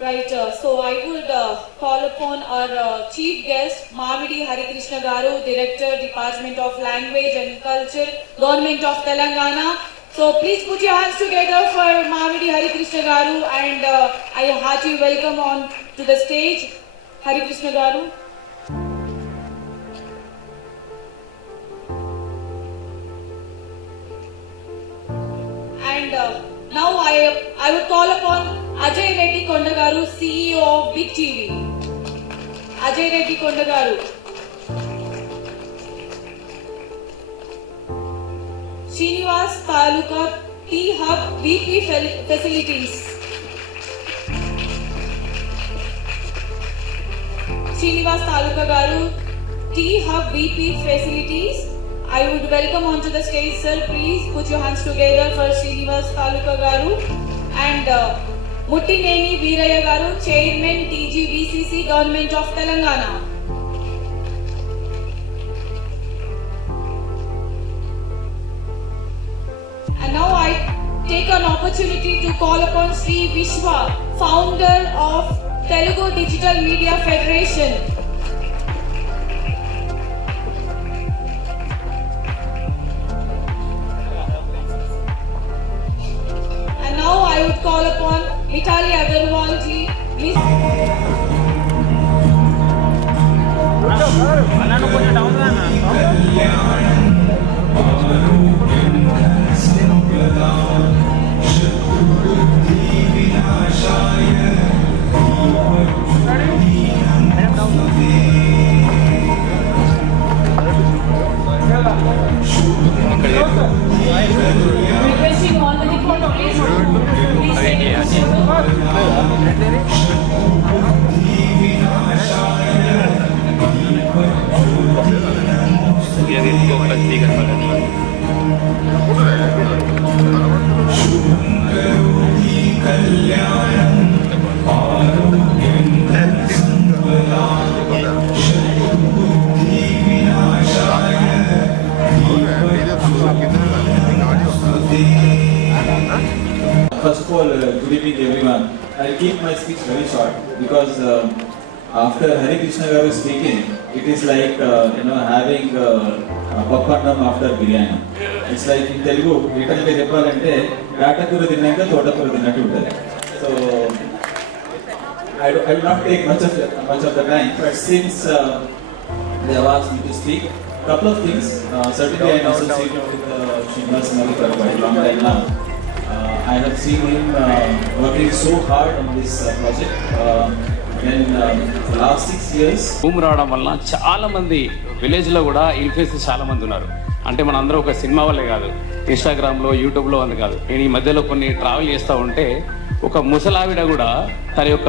Right, so I would call upon our chief guest, Mavidi Harikrishna Garu, Director, Department of Language and Culture, Government of Telangana. So please put your hands together for Mavidi Harikrishna Garu, and I hearty welcome on to the stage, Harikrishna Garu. And now I would call upon Ajay Reddy Kondagaru, CEO of Big TV. Ajay Reddy Kondagaru. Srinivas Taluka T-Hub VP Facilities. Srinivas Taluka Garu, T-Hub VP Facilities. I would welcome onto the stage, sir. Please put your hands together for Srinivas Taluka Garu. And Muttineni Veeraya Garu, Chairman TGVCC, Government of Telangana. And now I take an opportunity to call upon Sri Vishwa, founder of Telugu Digital Media Federation. And now I would call upon Mitali Agarwal ji. Requesting all the departments, please take First of all, good evening everyone. I'll keep my speech very short because after Hari Krishna Garu speaking, it is like having pappannam after biryani. It's like in Telugu, literally చెప్పాలంటే రాటకూర తిన్నాక తోటకూర తిన్నట్టు ఉంటుంది. So I will not take much of the time, but since they have asked me to speak, couple of things. Certainly I am associated with Srinivas Mali for quite a long time now. I have seen him working so hard on this project. And for the last 6 years. భూమి రావడం వల్ల చాలా మంది విలేజ్లో కూడా influencers చాలా మంది ఉన్నారు. అంటే మన అందరూ ఒక సినిమా వల్లే కాదు, ఇన్స్టాగ్రామ్లో యూట్యూబ్లో అని కాదు. నేను ఈ మధ్యలో కొన్ని ట్రావెల్ చేస్తూ ఉంటే ఒక ముసలావిడ కూడా తన యొక్క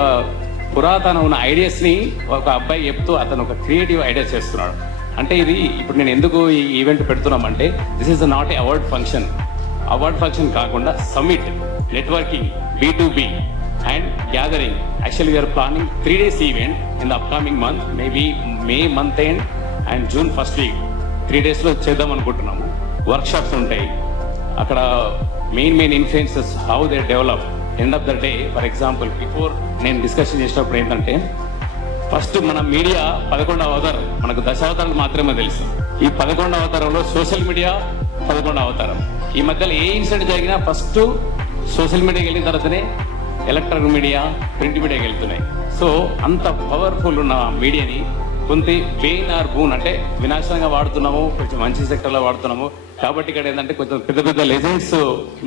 పురాతన ఉన్న ఐడియాస్ని ఒక అబ్బాయి చెప్తూ అతను ఒక క్రియేటివ్ ఐడియాస్ చేస్తున్నాడు. అంటే ఇది ఇప్పుడు నేను ఎందుకు ఈ ఈవెంట్ పెడుతున్నామంటే this is not a award function కాకుండా summit, networking, B2B and gathering. Actually we are planning 3 days event in the upcoming month, maybe May month end and June first week. 3 days లో చేద్దాం అనుకుంటున్నాము. Workshops ఉంటాయి అక్కడ. Main influences how they develop end of the day. For example before నేను discussion చేసినప్పుడు ఏంటంటే first మన media 11వ అవతారం, మనకు దశావతారాలు మాత్రమే తెలుసు. ఈ 11వ అవతారంలో సోషల్ మీడియా 11వ అవతారం. ఈ మధ్యలో ఏ ఇన్సిడెంట్ జరిగినా ఫస్ట్ సోషల్ మీడియాకి వెళ్ళిన తర్వాతనే ఎలక్ట్రానిక్ మీడియా, ప్రింట్ మీడియాకి వెళ్తున్నాయి. సో అంత పవర్ఫుల్ ఉన్న మీడియాని కొంత బెయిన్ ఆర్ బూన్ అంటే వినాశనంగా వాడుతున్నాము, కొంచెం మంచి సెక్టర్లో వాడుతున్నాము. కాబట్టి ఇక్కడ ఏంటంటే కొంచెం పెద్ద లెజెండ్స్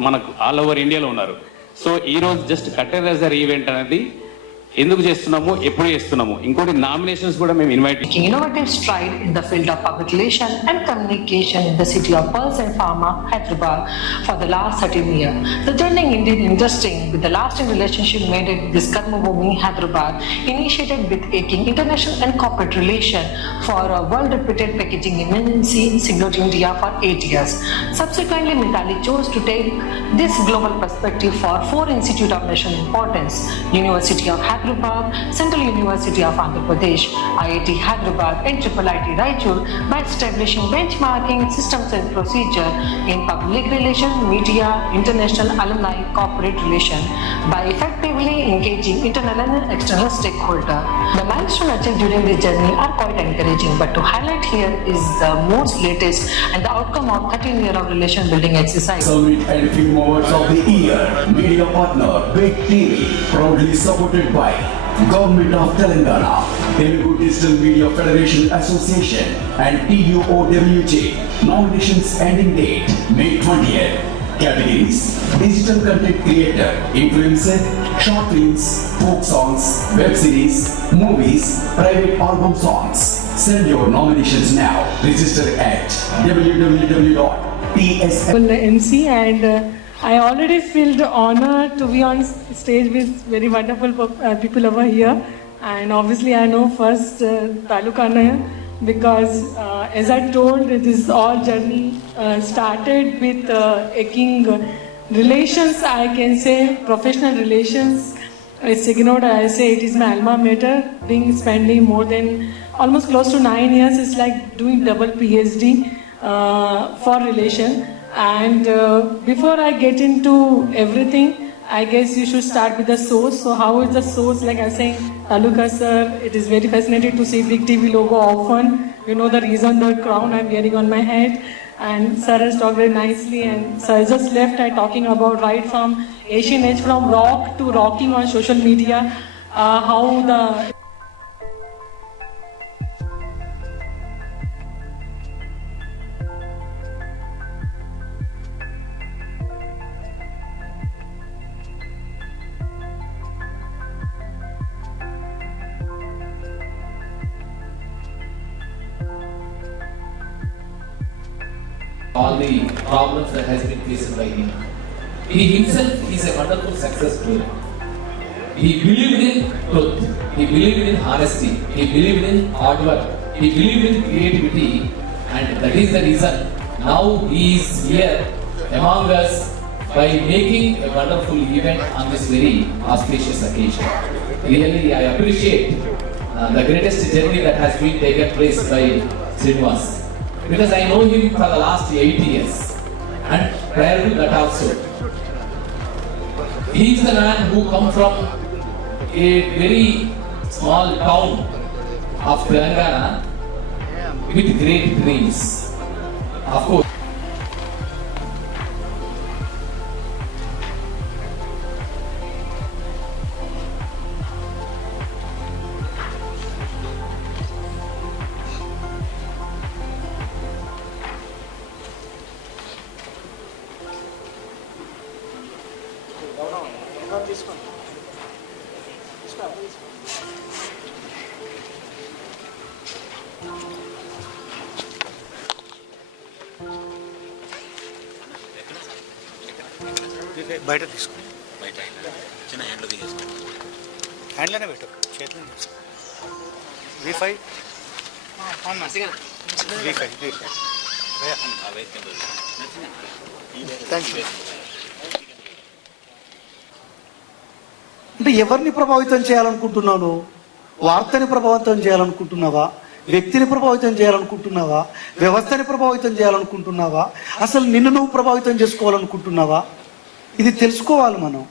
మనకు ఆల్ ఓవర్ ఇండియాలో ఉన్నారు. సో ఈ రోజు జస్ట్ కట్టెరైజర్ ఈవెంట్ అనేది ఎందుకు చేస్తున్నాము, ఎప్పుడు చేస్తున్నాము, ఇంకోటి నామినేషన్స్ కూడా మేము invite. Innovative stride in the field of public relation and communication in the city of Pearls and Pharma, Hyderabad, for the last 13 years. The journey indeed interesting with the lasting relationship made at this Karmabhoomi, Hyderabad, initiated with taking international and corporate relation for a world-reputed packaging MNC in Singapore, India for 8 years. Subsequently, Mitali chose to take this global perspective for 4 institutes of national importance: University of Hyderabad, Hyderabad, Central University of Andhra Pradesh, IIT Hyderabad and IIIT Raichur by establishing benchmarking systems and procedure in public relations, media, international alumni, corporate relations by effectively engaging internal and external stakeholders. The milestones achieved during this journey are quite encouraging, but to highlight here is the most latest and the outcome of 13 years of relation building exercise. Summit and Film Awards of the Year. Media partner Big TV, proudly supported by Government of Telangana, Telugu Digital Media Federation Association and TUOWJ. Nominations ending date May 20th. Categories: Digital Content Creator, Influencer, Short Films, Folk Songs, Web Series, Movies, Private Album Songs. Send your nominations now. Register at www.tsf. MC, and I already feel the honor to be on stage with very wonderful people over here. And obviously I know first Talukana, because as I told, this all journey started with Eking relations, I can say professional relations. It's ignored, I say it is my alma mater, being spending more than almost close to 9 years. It's like doing double PhD for relation. And before I get into everything, I guess you should start with the source. So how is the source? Like I say, Taluka sir, it is very fascinating to see Big TV logo often. You know the reason, the crown I'm wearing on my head. And sir has talked very nicely, and sir just left I talking about right from Asian age, from rock to rocking on social media, how the all the problems that has been faced by him. He himself is a wonderful success story. He believed in truth, he believed in honesty, he believed in hard work, he believed in creativity, and that is the reason now he is here among us by making a wonderful event on this very auspicious occasion. Really, I appreciate the greatest journey that has been taken place by Srinivas. Because I know him for the last 8 years, and prior to that also, he is the man who come from a very small town of Telangana with great dreams. Of course, బయట తీసుకో, బయట చిన్న హ్యాండ్లో తీసేసుకో, హ్యాండ్లోనే పెట్టు, చేతిలో V5 thank you. అంటే ఎవరిని ప్రభావితం చేయాలనుకుంటున్నాను? వార్తని ప్రభావితం చేయాలనుకుంటున్నావా? వ్యక్తిని ప్రభావితం చేయాలనుకుంటున్నావా? వ్యవస్థని ప్రభావితం చేయాలనుకుంటున్నావా? అసలు నిన్ను నువ్వు ప్రభావితం చేసుకోవాలనుకుంటున్నావా? ఇది తెలుసుకోవాలి మనం.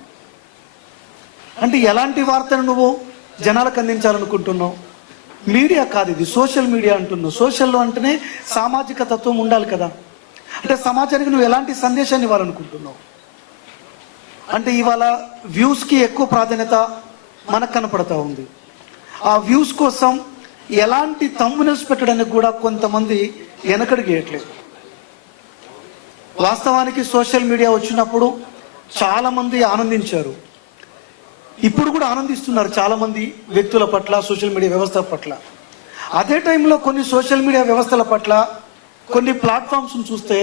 అంటే ఎలాంటి వార్తను నువ్వు జనాలకు అందించాలనుకుంటున్నావు? మీడియా కాదు, ఇది సోషల్ మీడియా అంటున్నావు. సోషల్లో అంటేనే సామాజిక తత్వం ఉండాలి కదా. అంటే సమాజానికి నువ్వు ఎలాంటి సందేశాన్ని ఇవ్వాలనుకుంటున్నావు? అంటే ఇవాళ వ్యూస్కి ఎక్కువ ప్రాధాన్యత మనకు కనపడతా ఉంది. ఆ వ్యూస్ కోసం ఎలాంటి థంబ్నెయిల్స్ పెట్టడానికి కూడా కొంతమంది వెనకడిగేయట్లేదు. వాస్తవానికి సోషల్ మీడియా వచ్చినప్పుడు చాలా మంది ఆనందించారు, ఇప్పుడు కూడా ఆనందిస్తున్నారు చాలా మంది వ్యక్తుల పట్ల, సోషల్ మీడియా వ్యవస్థ పట్ల. అదే టైంలో కొన్ని సోషల్ మీడియా వ్యవస్థల పట్ల, కొన్ని ప్లాట్ఫామ్స్ను చూస్తే,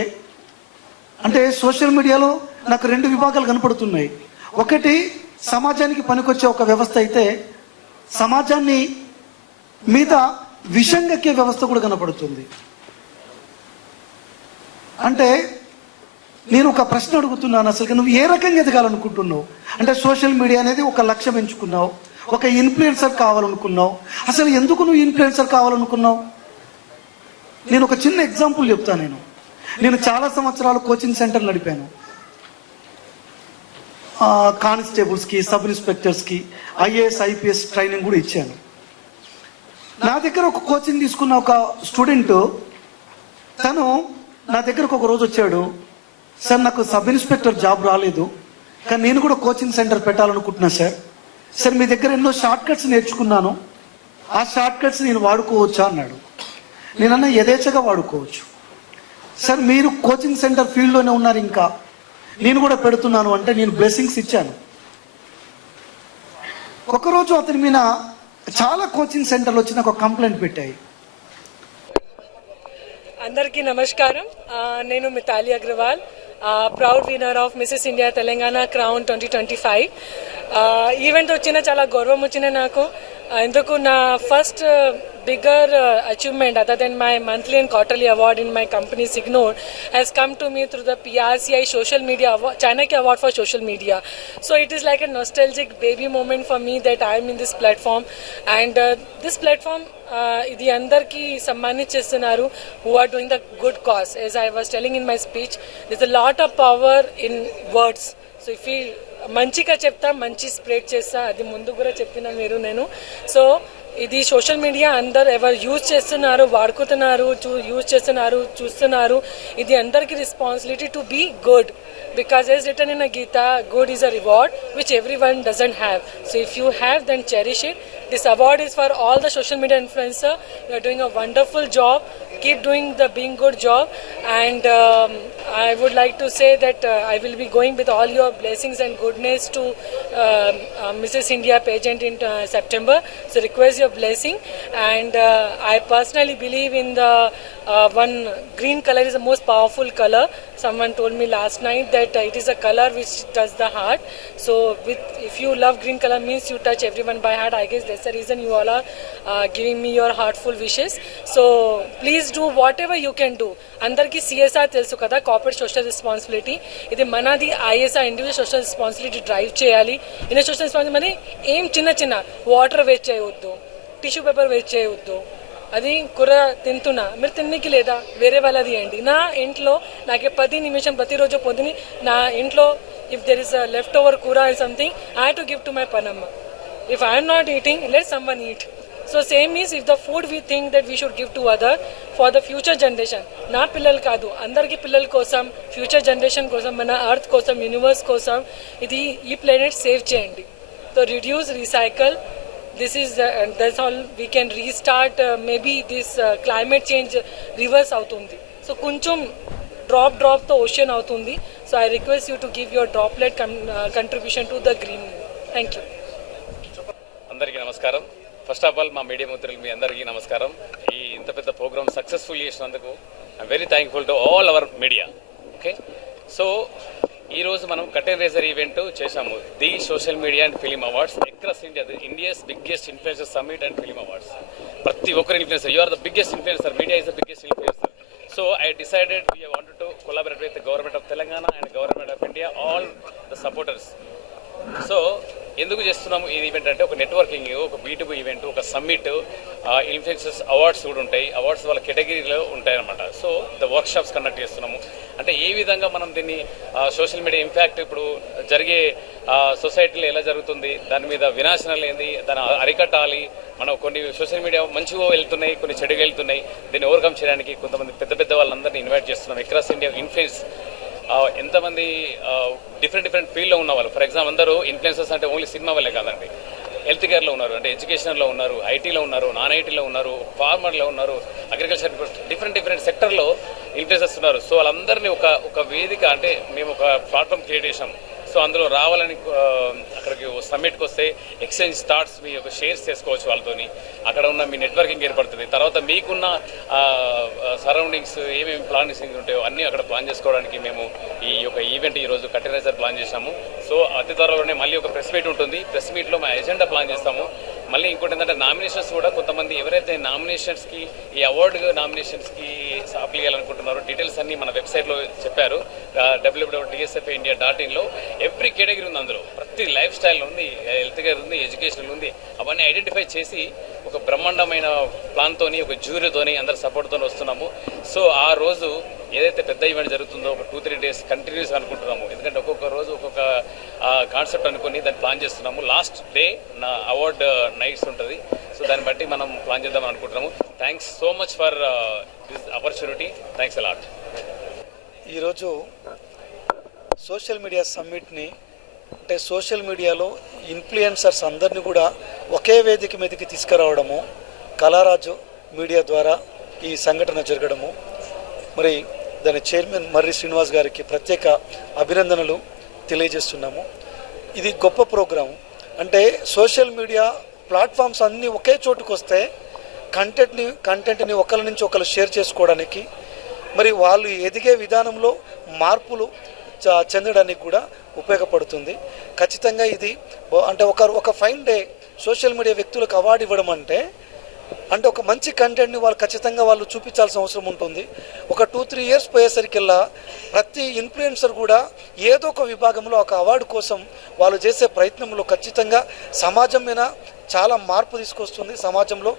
అంటే సోషల్ మీడియాలో నాకు 2 విభాగాలు కనపడుతున్నాయి. ఒకటి సమాజానికి పనికొచ్చే ఒక వ్యవస్థ అయితే, సమాజాన్ని మీద విషంగక్కే వ్యవస్థ కూడా కనపడుతుంది. అంటే నేను ఒక ప్రశ్న అడుగుతున్నాను, అసలు నువ్వు ఏ రకంగా ఎదగాలనుకుంటున్నావు? అంటే సోషల్ మీడియా అనేది ఒక లక్ష్యం ఎంచుకున్నావు, ఒక ఇన్ఫ్లుయెన్సర్ కావాలనుకున్నావు. అసలు ఎందుకు నువ్వు ఇన్ఫ్లుయెన్సర్ కావాలనుకున్నావు? నేను ఒక చిన్న ఎగ్జాంపుల్ చెప్తాను. నేను చాలా సంవత్సరాలు కోచింగ్ సెంటర్ నడిపాను. కానిస్టేబుల్స్కి, సబ్ ఇన్స్పెక్టర్స్కి, ఐఏఎస్ ఐపీఎస్ ట్రైనింగ్ కూడా ఇచ్చాను. నా దగ్గర ఒక కోచింగ్ తీసుకున్న ఒక స్టూడెంట్, తను నా దగ్గరకు ఒక రోజు వచ్చాడు. సార్, నాకు సబ్ ఇన్స్పెక్టర్ జాబ్ రాలేదు, కానీ నేను కూడా కోచింగ్ సెంటర్ పెట్టాలనుకుంటున్నా సార్. సార్, మీ దగ్గర ఎన్నో షార్ట్ కట్స్ నేర్చుకున్నాను, ఆ షార్ట్ కట్స్ నేను వాడుకోవచ్చా అన్నాడు. నేనన్నా యథేచ్ఛగా వాడుకోవచ్చు సార్, మీరు కోచింగ్ సెంటర్ ఫీల్డ్లోనే ఉన్నారు, ఇంకా నేను కూడా పెడుతున్నాను అంటే నేను బ్లెస్సింగ్స్ ఇచ్చాను. ఒకరోజు అతని మీద చాలా కోచింగ్ సెంటర్లు వచ్చి నాకు ఒక కంప్లైంట్ పెట్టాయి. అందరికీ నమస్కారం. నేను Mithali Agarwal, proud winner of Mrs India Telangana crown 2025. Event వచ్చిన చాలా గౌరవం వచ్చిన నాకు. ఎందుకు నా first bigger achievement other than my monthly and quarterly award in my company Signode has come to me through the PRCI social media award, Chanakya award for social media. So it is like a nostalgic baby moment for me that I am in this platform, and this platform ఇది అందరికీ సమ్మానించేస్తున్నారు who are doing the good cause. As I was telling in my speech, there's a lot of power in words. So if we మంచిగా చెప్తా, మంచి spread చేస్తా, అది ముందు కూడా చెప్పిన మీరు నేను. సో ఇది సోషల్ మీడియా అందరు ఎవరు యూజ్ చేస్తున్నారు, వాడుకుతున్నారు, యూజ్ చేస్తున్నారు, చూస్తున్నారు. ఇది అందరికీ responsibility to be good, because as written in a Gita, good is a reward which everyone doesn't have. So if you have, then cherish it. This award is for all the social media influencer. You are doing a wonderful job. Keep doing the being good job, and I would like to say that I will be going with all your blessings and goodness to Mrs. India pageant in September. So request your blessing, and I personally believe in the one green color is the most powerful color. Someone told me last night that it is a color which touches the heart. So if you love green color, means you touch everyone by heart. I guess that's the reason you all are giving me your heartful wishes. So please do whatever you can do. Andarki CSR telusu kada, corporate social responsibility. Idi manadi ISR, individual social responsibility drive cheyali. Ina social responsibility mani em chinna water waste cheyoddu, tissue paper waste cheyoddu. అది కూర తింటున్నా, మీరు తిన్నికి లేదా వేరే వాళ్ళది అండి. నా ఇంట్లో నాకు 10 నిమిషం ప్రతిరోజు పొద్దుని నా ఇంట్లో if there is a left over కూర or something, I have to give to my పనమ్మ. If I'm not eating, let someone eat. So same is if the food we think that we should give to other for the future generation. నా పిల్లలు కాదు, అందరికీ పిల్లల కోసం, future generation కోసం, మన earth కోసం, యూనివర్స్ కోసం ఇది ఈ ప్లానెట్ సేవ్ చేయండి. So reduce, recycle. This is and that's all we can restart. Maybe this climate change reverse avutundi. So koncham drop the ocean avutundi. So I request you to give your droplet contribution to the green. Thank you. అందరికీ నమస్కారం. First of all మా media మిత్రులకు మీ అందరికీ నమస్కారం. ఈ ఇంత పెద్ద ప్రోగ్రామ్ సక్సెస్ఫుల్ చేసినందుకు I'm very thankful to all our media. Okay, so ఈరోజు మనం కర్టెన్ రేజర్ ఈవెంట్ చేశాము, the social media and film awards across India, India's biggest influencer summit and film awards. ప్రతి ఒక్కరు influencer, you are the biggest influencer, media is the biggest influencer. So I decided we wanted to collaborate with the government of Telangana and government of India, all the supporters. So ఎందుకు చేస్తున్నాము ఈ event అంటే, ఒక networking, ఒక B2B event, ఒక summit, influencers awards కూడా ఉంటాయి. Awards వాళ్ళ కేటగిరీలో ఉంటాయన్నమాట. So the work shops conduct చేస్తున్నాము. అంటే ఏ విధంగా మనం దీన్ని సోషల్ మీడియా ఇంపాక్ట్ ఇప్పుడు జరిగే సొసైటీలో ఎలా జరుగుతుంది, దాని మీద వినాశనాలు ఏంది, దాన్ని అరికట్టాలి. మనం కొన్ని సోషల్ మీడియా మంచిగా వెళ్తున్నాయి, కొన్ని చెడుగా వెళ్తున్నాయి. దీన్ని ఓవర్కమ్ చేయడానికి కొంతమంది పెద్ద వాళ్ళందరినీ ఇన్వైట్ చేస్తున్నాం. అక్రాస్ ఇండియా ఇన్ఫ్లుయెన్స్ ఎంతమంది డిఫరెంట్ ఫీల్డ్లో ఉన్న వాళ్ళు. ఫర్ ఎగ్జాంపుల్ అందరూ ఇన్ఫ్లుయెన్సర్స్ అంటే ఓన్లీ సినిమా వాళ్ళే కాదండి, హెల్త్ కేర్లో ఉన్నారు, అంటే ఎడ్యుకేషన్లో ఉన్నారు, ఐటీలో ఉన్నారు, నాన్ ఐటీలో ఉన్నారు, ఫార్మర్లో ఉన్నారు, అగ్రికల్చర్, డిఫరెంట్ సెక్టర్లో ఇన్ఫ్లుయెన్సర్స్ ఉన్నారు. సో వాళ్ళందరినీ ఒక వేదిక, అంటే మేము ఒక ప్లాట్ఫామ్ క్రియేట్ చేసాం. సో అందులో రావాలని అక్కడికి సమ్మిట్కి వస్తే ఎక్స్చేంజ్ థాట్స్, మీ యొక్క షేర్స్ చేసుకోవచ్చు వాళ్ళతోని. అక్కడ ఉన్న మీ నెట్వర్కింగ్ ఏర్పడుతుంది. తర్వాత మీకున్న సరౌండింగ్స్ ఏమేమి ప్లాన్స్ ఉంటాయో అన్నీ అక్కడ ప్లాన్ చేసుకోవడానికి మేము ఈ యొక్క ఈవెంట్ ఈరోజు కర్టెన్ రైజర్ ప్లాన్ చేశాము. సో అతి త్వరలోనే మళ్ళీ ఒక ప్రెస్ మీట్ ఉంటుంది. ప్రెస్ మీట్లో మా ఎజెండా ప్లాన్ చేస్తాము. మళ్ళీ ఇంకోటి ఏంటంటే నామినేషన్స్ కూడా కొంతమంది ఎవరైతే నామినేషన్స్కి, ఈ అవార్డు నామినేషన్స్కి అప్లై చేయాలనుకుంటున్నారో డీటెయిల్స్ అన్నీ మన వెబ్సైట్లో చెప్పారు, www.dsfindia.in లో. ఎవ్రీ కేటగిరీ ఉంది అందులో. ప్రతి హోలిస్టిక్ లైఫ్ స్టైల్ ఉంది, హెల్త్ కేర్ ఉంది, ఎడ్యుకేషన్ ఉంది, అవన్నీ ఐడెంటిఫై చేసి ఒక బ్రహ్మాండమైన ప్లాన్తోని, ఒక జ్యూరీతోని, అందరి సపోర్ట్తో వస్తున్నాము. సో ఆ రోజు ఏదైతే పెద్ద ఈవెంట్ జరుగుతుందో ఒక 2-3 డేస్ కంటిన్యూస్ అనుకుంటున్నాము. ఎందుకంటే ఒక్కొక్క రోజు ఒక్కొక్క కాన్సెప్ట్ అనుకుని దాన్ని ప్లాన్ చేస్తున్నాము. లాస్ట్ డే నా అవార్డ్ నైట్స్ ఉంటుంది. సో దాన్ని బట్టి మనం ప్లాన్ చేద్దామని అనుకుంటున్నాము. Thanks so much for this opportunity. Thanks a lot. ఈరోజు సోషల్ మీడియా సమ్మిట్ని, అంటే సోషల్ మీడియాలో ఇన్ఫ్లుయెన్సర్స్ అందరినీ కూడా ఒకే వేదిక మీదకి తీసుకురావడము, కళారాజు మీడియా ద్వారా ఈ సంఘటన జరగడము, మరి దాని చైర్మన్ మర్రి శ్రీనివాస్ గారికి ప్రత్యేక అభినందనలు తెలియజేస్తున్నాము. ఇది గొప్ప ప్రోగ్రాం. అంటే సోషల్ మీడియా ప్లాట్ఫామ్స్ అన్నీ ఒకే చోటుకు వస్తే కంటెంట్ని ఒకరి నుంచి ఒకరు షేర్ చేసుకోవడానికి, మరి వాళ్ళు ఎదిగే విధానంలో మార్పులు చెందడానికి కూడా ఉపయోగపడుతుంది. ఖచ్చితంగా ఇది అంటే ఒక ఫైన్ డే సోషల్ మీడియా వ్యక్తులకు అవార్డు ఇవ్వడం అంటే ఒక మంచి కంటెంట్ని వాళ్ళు ఖచ్చితంగా వాళ్ళు చూపించాల్సిన అవసరం ఉంటుంది. ఒక 2-3 ఇయర్స్ పోయేసరికల్లా ప్రతి ఇన్ఫ్లుయెన్సర్ కూడా ఏదో ఒక విభాగంలో ఒక అవార్డు కోసం వాళ్ళు చేసే ప్రయత్నంలో ఖచ్చితంగా సమాజం మీద చాలా మార్పు తీసుకొస్తుంది, సమాజంలో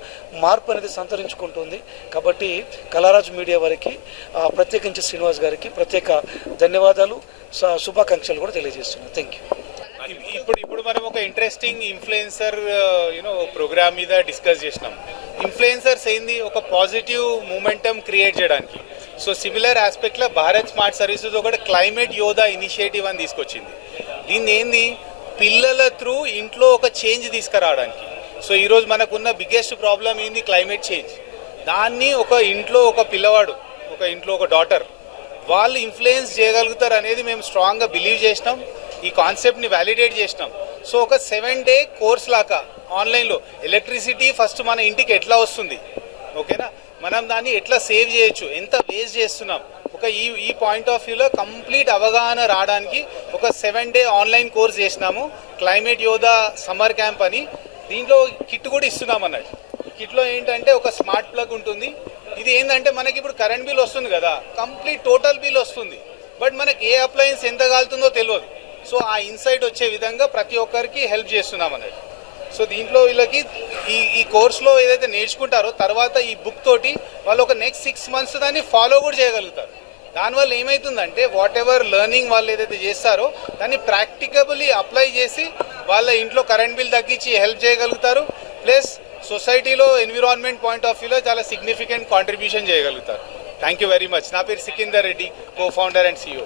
మార్పు అనేది సంతరించుకుంటుంది. కాబట్టి కళారాజు మీడియా వారికి, ప్రత్యేకించి శ్రీనివాస్ గారికి ప్రత్యేక ధన్యవాదాలు, శుభాకాంక్షలు కూడా తెలియజేస్తున్నాను. Thank you. ఇప్పుడు మనం ఒక ఇంట్రెస్టింగ్ ఇన్ఫ్లుయెన్సర్ ప్రోగ్రామ్ మీద డిస్కస్ చేసినాం. ఇన్ఫ్లుయెన్సర్స్ ఏంది, ఒక పాజిటివ్ మూమెంటం క్రియేట్ చేయడానికి. సో సిమిలర్ ఆస్పెక్ట్లో భారత్ స్మార్ట్ సర్వీసెస్ ఒకటి క్లైమేట్ యోధా ఇనిషియేటివ్ అని తీసుకొచ్చింది. దీన్ని ఏంది, పిల్లల త్రూ ఇంట్లో ఒక చేంజ్ తీసుకురావడానికి. సో ఈరోజు మనకున్న బిగ్గెస్ట్ ప్రాబ్లం ఏంది, క్లైమేట్ చేంజ్. దాన్ని ఒక ఇంట్లో ఒక పిల్లవాడు, ఒక ఇంట్లో ఒక డాటర్ వాళ్ళు ఇన్ఫ్లుయెన్స్ చేయగలుగుతారు అనేది మేము స్ట్రాంగ్గా బిలీవ్ చేసినాం. ఈ కాన్సెప్ట్ని వ్యాలిడేట్ చేసినాం. సో ఒక 7-day కోర్స్ లాగా ఆన్లైన్లో ఎలక్ట్రిసిటీ ఫస్ట్ మన ఇంటికి ఎట్లా వస్తుంది, ఓకేనా, మనం దాన్ని ఎట్లా సేవ్ చేయొచ్చు, ఎంత వేస్ట్ చేస్తున్నాం, ఒక ఈ పాయింట్ ఆఫ్ వ్యూలో కంప్లీట్ అవగాహన రావడానికి ఒక 7-day ఆన్లైన్ కోర్స్ చేసినాము, క్లైమేట్ యోధా సమ్మర్ క్యాంప్ అని. దీంట్లో కిట్ కూడా ఇస్తున్నాం అన్నట్టు. కిట్లో ఏంటంటే ఒక స్మార్ట్ ప్లగ్ ఉంటుంది. ఇది ఏంటంటే మనకి ఇప్పుడు కరెంట్ బిల్ వస్తుంది కదా, కంప్లీట్ టోటల్ బిల్ వస్తుంది, బట్ మనకి ఏ అప్లయన్స్ ఎంత కాలుతుందో తెలియదు. సో ఆ ఇన్సైట్ వచ్చే విధంగా ప్రతి ఒక్కరికి హెల్ప్ చేస్తున్నాం అన్నట్టు. సో దీంట్లో వీళ్ళకి ఈ కోర్సులో ఏదైతే నేర్చుకుంటారో తర్వాత ఈ బుక్ తోటి వాళ్ళు ఒక నెక్స్ట్ 6 months దాన్ని ఫాలో కూడా చేయగలుగుతారు. దానివల్ల ఏమవుతుందంటే వాట్ ఎవర్ లెర్నింగ్ వాళ్ళు ఏదైతే చేస్తారో దాన్ని ప్రాక్టికబుల్లీ అప్లై చేసి వాళ్ళ ఇంట్లో కరెంట్ బిల్ తగ్గించి హెల్ప్ చేయగలుగుతారు. ప్లస్ సొసైటీలో ఎన్విరాన్మెంట్ పాయింట్ ఆఫ్ వ్యూలో చాలా సిగ్నిఫికెంట్ కాంట్రిబ్యూషన్ చేయగలుగుతారు. Thank you very much. నా పేరు Sikandar Reddy, co founder and CEO.